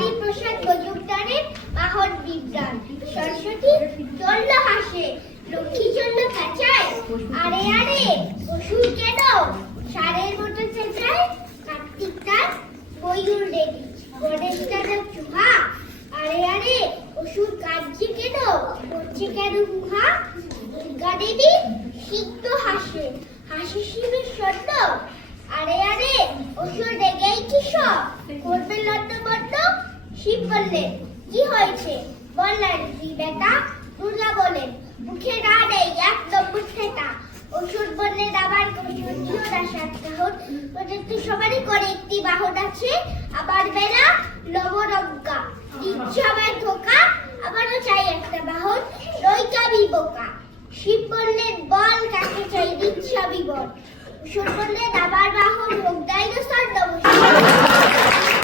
বাড়ি প্রসাদ মজুমদারের বাহন বিজ্ঞান। সরস্বতী চলল হাসে, লক্ষ্মী চলল কাঁচায়, আরে আরে অসুর কেন সারের মতো চেঁচায়। কার্তিক তার ময়ূর রেডি, গণেশ দাদা চুহা, আরে আরে অসুর কাঁদছে কেন, করছে কেন মুহা। দুর্গা দেবী সিদ্ধ হাসে, হাসি শিবের স্বর্ণ, আরে আরে অসুর রেগেই কি সব করবে লড্ড বড্ড। শিব বললেন কি হয়েছে বললেন তুই বেটা। দুর্গা বলেন মুখে না নেই একদম মুঠেটা। অসুর বললেন আবার দিও না সাতকাহন, তোদের তো সবারই করে একটি বাহন আছে, আমার বেলা নবরঙ্গা, দিচ্ছে আমায় ধোকা, আমারও চাই একটা বাহন, নইকাবি বোকা। শিব বললেন বল কাকে চাই, দিচ্ছি আমি বল। অসুর বললেন আমার বাহন হোক ডাইনোসর নমস্কার।